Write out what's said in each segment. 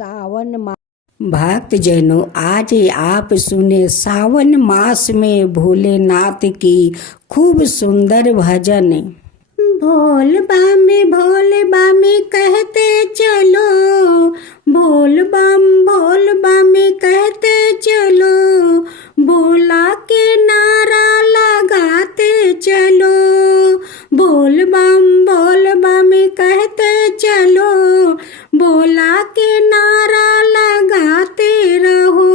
सावन मास। भक्त जनों, आज आप सुने सावन मास में भोलेनाथ की खूब सुंदर भजन। भोल बामे कहते चलो, भोल बामे कहते चलो, भोला के नारा लगाते चलो। भोल बामे कहते चलो, भोला के नारा लगाते रहो।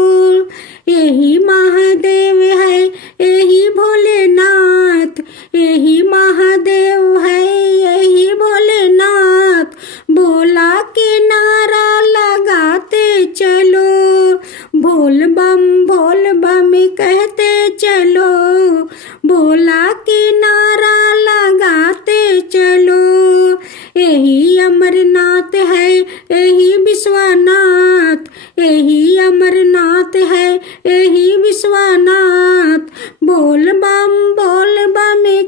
यही महादेव है, यही भोलेनाथ, यही महादेव है, यही भोलेनाथ। भोला के नारा लगाते चलो, भोल बम कहते चलो, भोला के नारा लगाते चलो। यही अमरनाथ है, यही विश्वनाथ, यही अमरनाथ है, यही विश्वनाथ। बोल बम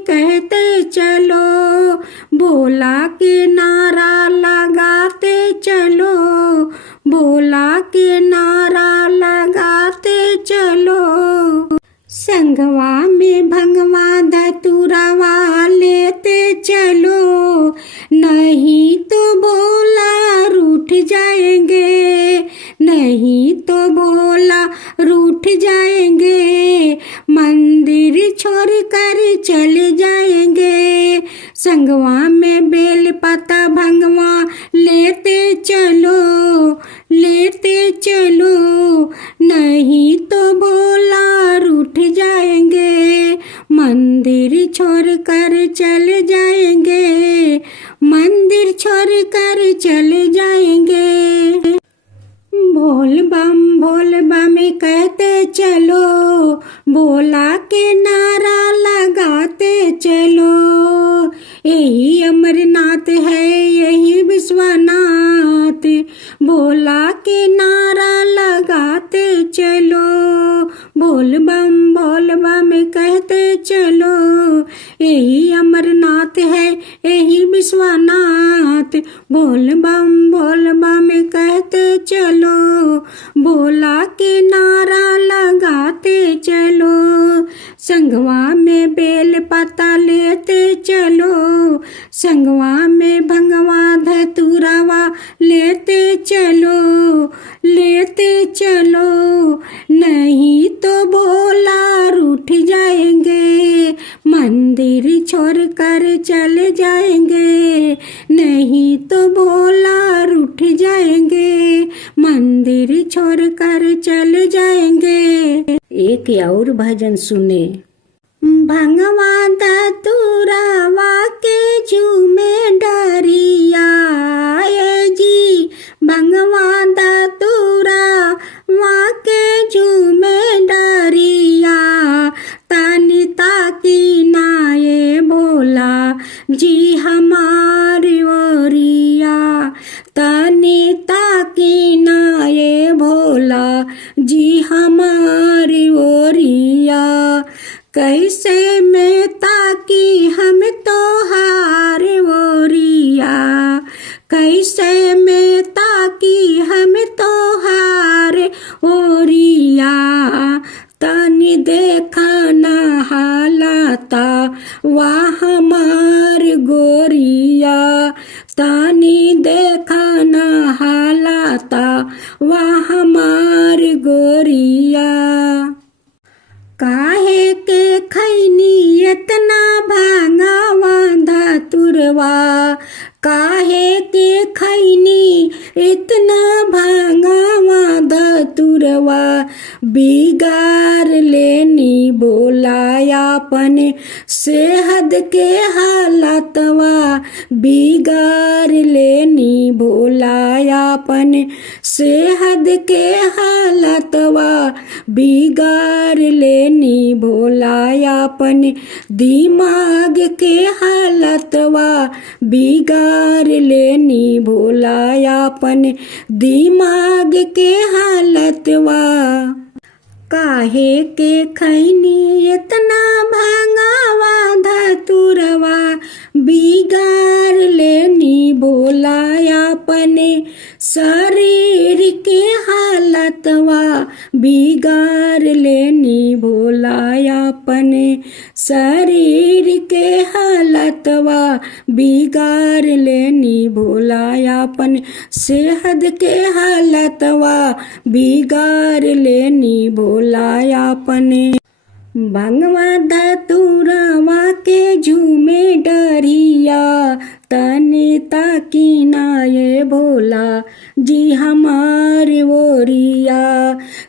कहते चलो, भोला के नारा लगाते चलो, भोला के नारा लगाते चलो। संगवा में भंगवा धतुरवा लेते चलो, नहीं तो भोला रूठ जाएंगे, नहीं तो भोला रूठ जाएंगे, मंदिर छोड़ कर चले जाएंगे। संगवा में बेल पता भंगवा लेते चलो, लेते चलो, नहीं तो भोला रूठ जाएंगे, मंदिर छोड़ कर चले जाएंगे, मंदिर छोड़ कर चले जाएंगे। भोल बम कहते चलो, भोला के नारा लगाते चलो। यही अमरनाथ है, यही विश्वनाथ, भोला के नारा लगाते चलो। भोल बम कहते चलो, यही अमरनाथ है, यही विश्वनाथ। भोल बम कहते चलो, भोला के नारा लगाते चलो। संगवा में बेल पता लेते चलो, संगवा में भंगवा धतुरवा लेते चलो, लेते चलो, नहीं तो भोला रूठ जाएंगे, मंदिर छोड़ कर चले जाएंगे, नहीं तो भोला रूठ जाएंगे, मंदिर छोड़ कर चले जाएंगे। एक और भजन सुने। भंगवा धतुरवा के झूमे डरिया, ये जी भंगवा धतुरवा के झूमे डरिया, तानी ताकी नाये भोला जी हमारी ओरिया, तानी ताकी नाये भोला जी हमारी ओरिया। कैसे में ताकी हम तो हार ओरिया, कैसे में ताकी हम तो हार ओरिया। तानी देखा न हालाता वाह हमार गोरिया, तानी देखा न हालाता वाह हमार गोरिया। काहे के खैनी इतना भांगवा धतुरवा, काहे के खैनी इतना भांगवा धतुरवा, बिगाड़ लेनी बोलायापन सेहद के हालतवा, बिगाड़ लेनी बोलायापन सेहद के हालतवा, बिगाड़ लेनी भोलायापन दिमाग के हालतवा, बिगाड़ लेनी भोलायापन दिमाग के हालतवा। काहे के खैनी इतना भांगावा धतुरवा, बिगाड़ लेनी भोलायापन शरीर के हालतवा बिगाड़ लेनी भोला अपने शरीर के हालतवा बिगाड़ लेनी भोला अपने सेहत के हालतवा बिगाड़ लेनी भोला अपने भंगवा धतुरवा के झूमे डरिया तने ताकी ना ये भोला जी हमार ओरिया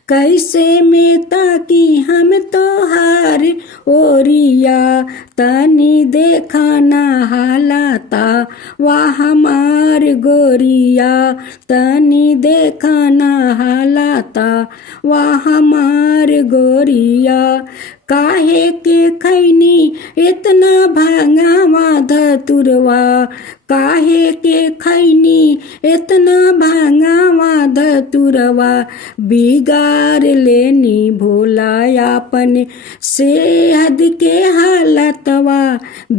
कैसे में ताकी हम तोहार ओरिया तनी देखा ना हालाता वाह हमार गोरिया तनी देखा ना हालाता वाह हमार गोरिया काहे के खैनी इतना भांगावा धतुरवा काहे के खैनी इतना भांगावा धतुरवा बिगाड़ लेनी भोला अपने सेहत के हालतवा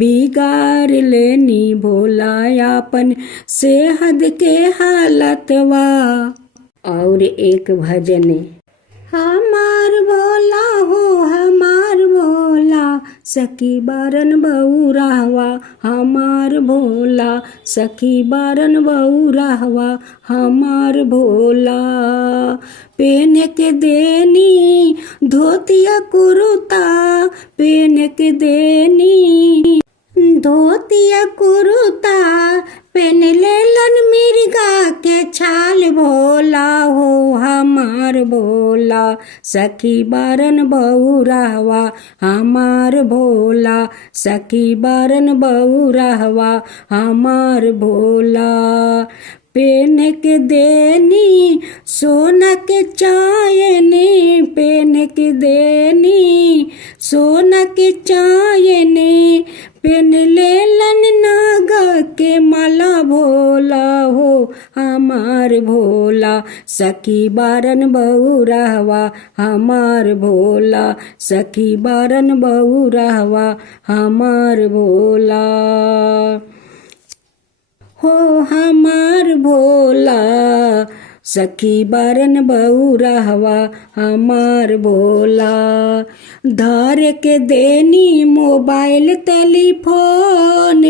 बिगाड़ लेनी भोला अपने सेहत के हालतवा। और एक भजन हमार भोला हो हमार भोला सखी बारन बउरावा हमार भोला सखी बारन बउरावा हमार भोला पेन के देनी धोतिया कुरुता पेन के देनी धोतिया कुरुता पेन लेलन मिर्गा के छाल भोला हो हमार भोला सखी बारन बउरावा हमार भोला सखी बारन बउरावा हमार भोला पेन के देनी सोना के चायने पेन के देनी सोना के चायने पेन लेलन नागा के माला भोला हो हमार भोला सखी बारन बउरावा हमार भोला सखी बारन बउरावा हमार भोला हो हमार भोला सखी बारन बउरावा हमार भोला धर के देनी मोबाइल टेलीफोन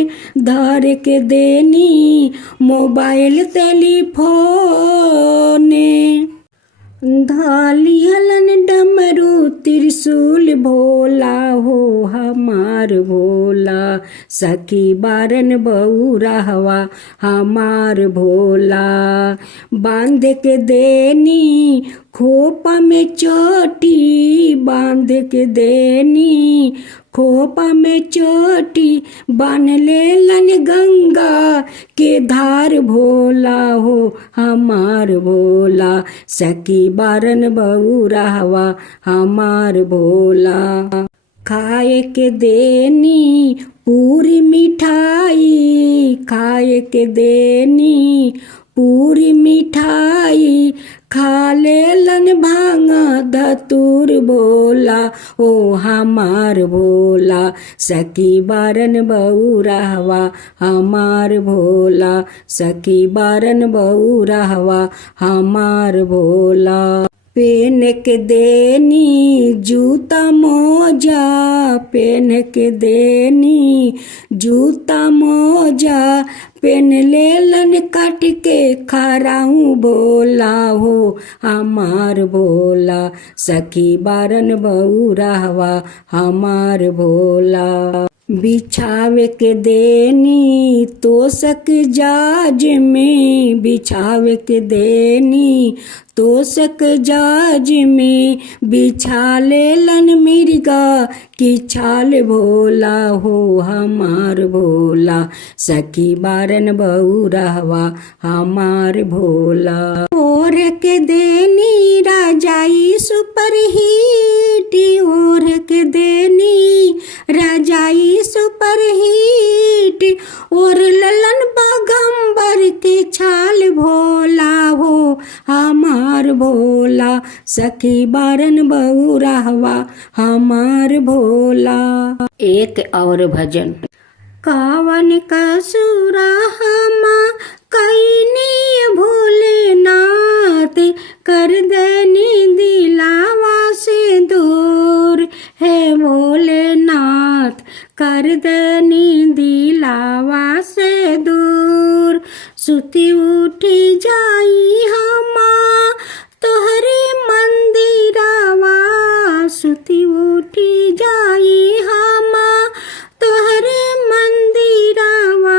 धर के देनी मोबाइल टेलीफोन धालियलन डमरू त्रिशूल भोला हो हमार भोला सखी बारन बउरावा हमार भोला बांध के देनी खोपा में चोटी बांध के देनी खोपा में चोटी बांध लेलन गंगा के धार भोला हो हमार भोला सखी बारन बउरावा हमार भोला खाए के देनी पूरी मिठाई खाए के देनी पूरी मिठाई खा लेलन भांगा धतूर भोला ओ हमार भोला सखी बारन बउरावा हमार भोला सखी बारन बउरावा हमार भोला पेन के देनी जूता मोजा पेन के देनी जूता मोजा पेन लेलन काट के खराऊ भोला हो हमार भोला सखी बारन बउरावा हमार भोला बिछावे के देनी तोसक जाज में बिछावे के देनी तोसक जाज में बिछा लेलन मिर्गा की छाल भोला हो हमार भोला सखी बारन बउरावा हमार भोला ओर के देनी राजाई सुपर हिट ओर के देनी राजाई सुपर हिट और ललन बागंबर के छाल भोला हो हमार भोला सखी बारन बउरावा हमार भोला। एक और भजन कावन कसुरा हमा कैनी भोले सुती उठी जाई हमा तोहरे मंदिरावा सुती उठी जाई हमा तोहरे मंदिरावा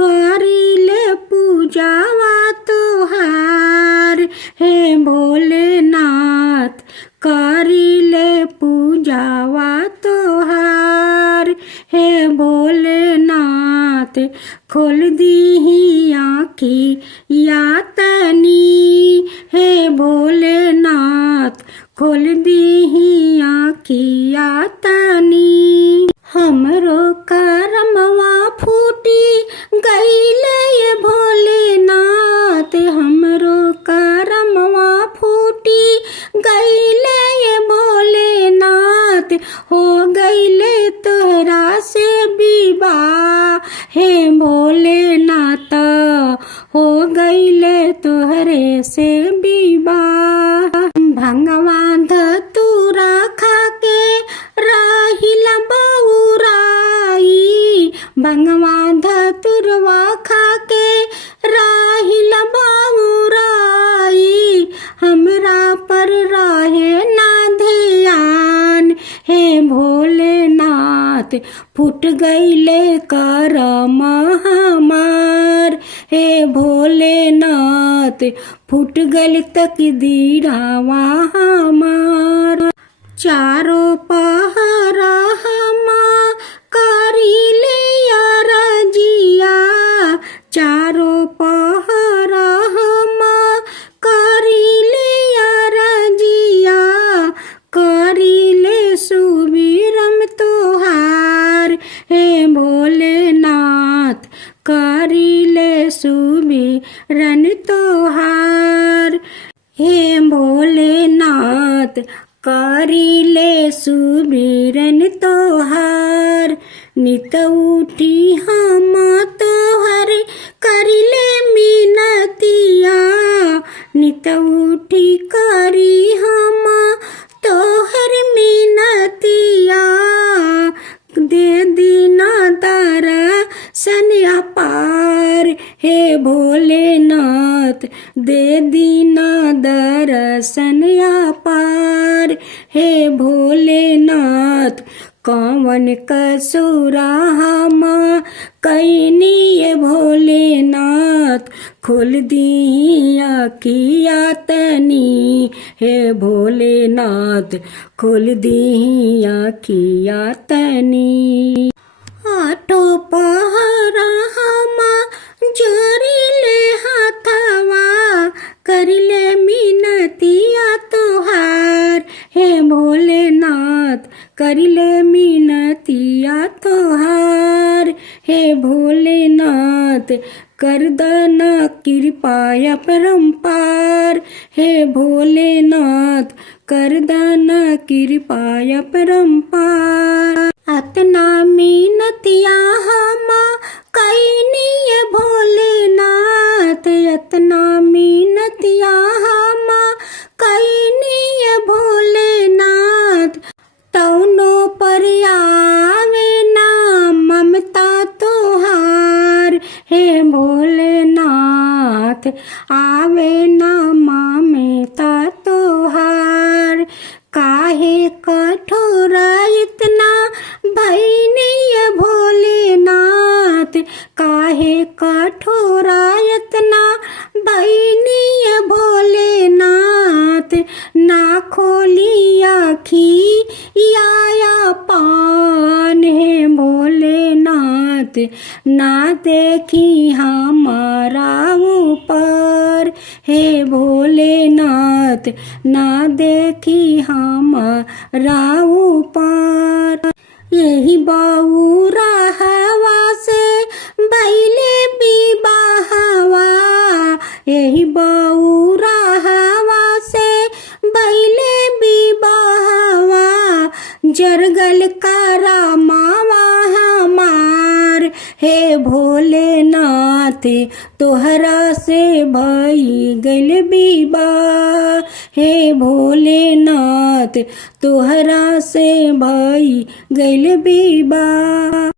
करिले पूजावा तोहार हे भोलेनाथ करिले पूजावा तोहार हे भोलेनाथ खोल दीही आँखी या तनी हे भोलेनाथ खोल दीही आँखी या तनी हमरो करमवा फूटी गईले ये भोलेनाथ हमरो करमवा फूटी गईले ये भोलेनाथ हो गईले तोहरा से विवाह हे भोलेनाथ हो गईले तोहरे से विवाह भंगवा धतूरा खाके राहिला बउराई भंगवा धतुरवा खाके राहिला बउराई हमरा पर रहे ना ध्यान हे भोलेनाथ फूट गईले करम हमार हे भोलेनाथ फूट गल तकदीरावा हमार चारों पहरा हमा करिले अरजिया चारों पहरा हमा करिले अरजिया करिले सुबिरम तोहार हे भोलेनाथ करिले सुबिरन तोहार हे भोलेनाथ करिले सुबिरन तोहार नित उठी हम तोहर करिले मिनतिया नित उठी करी हम तोहर मिनतिया दे दीना दर्शन अपार हे भोलेनाथ दे दीना दर्शन अपार हे भोलेनाथ कौन कसूरा हमा कैनी ये भोलेनाथ खोल दिया किया तनी हे भोलेनाथ खोल दिया किया तनी आठो पहरा हमा जोरिले हाथवा करिले मिनतिया तोहार हे भोलेनाथ करिले मिनतिया तोहार हे भोलेनाथ कर दना कृपाया परम्पार हे भोलेनाथ कर दना कृपाया परम्पार अतना मिनतिया हमा कैनी ये भोलेनाथ अतना मिनतिया हमा कैनी ये भोलेनाथ तौनो पर आवे ना ममता तोहार हे भोलेनाथ आवे ना ममता तोहार काहे कठोर इतना भैनी ये भोलेनाथ काहे कठोर इतना भैनी ये भोलेनाथ ना खोली आखी या पान हे भोलेनाथ ना देखी हमारा ऊपर हे भोलेनाथ ना देखी हमारा ऊपर यही बउरा हवा से बैले विवाहवा यही बउरा हवा से बैले विवाहवा जरगल कारा मावा हमार हे भोलेनाथ तोहरा से भई गल विवाह हे भोलेनाथ तोहरा से भई गल विवाह।